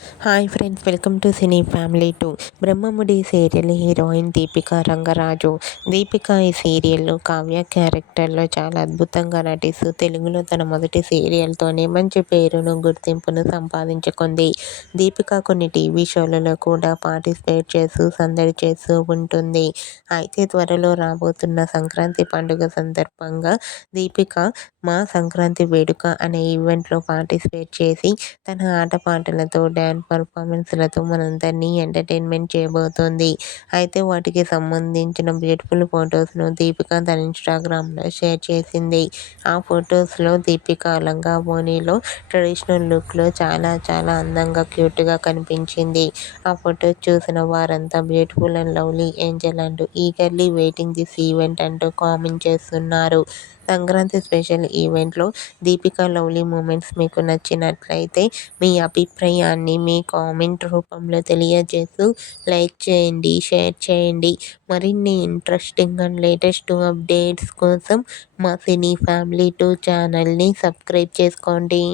Hi friends, welcome to cine family 2. Brahmamudi serial heroine Deepika Rangaraju. Deepika ఈ సీరియల్లో కావ్య క్యారెక్టర్లో చాలా అద్భుతంగా నటిస్తూ తెలుగులో తన మొదటి సీరియల్తోనే మంచి పేరును, గుర్తింపును సంపాదించుకుంది. దీపిక కొన్ని టీవీ షోలలో కూడా పార్టిసిపేట్ చేస్తూ సందడి చేస్తూ ఉంటుంది. అయితే త్వరలో రాబోతున్న సంక్రాంతి పండుగ సందర్భంగా దీపిక మా సంక్రాంతి వేడుక అనే ఈవెంట్లో పార్టిసిపేట్ చేసి తన ఆటపాటలతో, డ్యాన్స్ పర్ఫార్మెన్స్లతో మనందరినీ ఎంటర్టైన్మెంట్ చేయబోతోంది. అయితే వాటికి సంబంధించిన బ్యూటిఫుల్ ఫొటోస్ను దీపిక తన ఇన్స్టాగ్రామ్లో షేర్ చేసింది. ఆ ఫొటోస్లో దీపిక లంగా ఓణిలో ట్రెడిషనల్ లుక్లో చాలా చాలా అందంగా, క్యూట్గా కనిపించింది. ఆ ఫొటోస్ చూసిన వారంతా బ్యూటిఫుల్ అండ్ లవ్లీ ఏంజల్ అంటూ ఈగర్లీ వెయిటింగ్ దిస్ ఈవెంట్ అంటూ కామెంట్ చేస్తున్నారు. సంక్రాంతి స్పెషల్ ఈవెంట్లో దీపిక లవ్లీ మూమెంట్స్ మీకు నచ్చినట్లయితే మీ అభిప్రాయాన్ని మీ కామెంట్ రూపంలో తెలియజేస్తూ లైక్ చేయండి, షేర్ చేయండి. మరిన్ని ఇంట్రెస్టింగ్ అండ్ లేటెస్ట్ అప్డేట్స్ కోసం మా సినీ ఫ్యామిలీ 2 ఛానల్ని సబ్స్క్రైబ్ చేసుకోండి.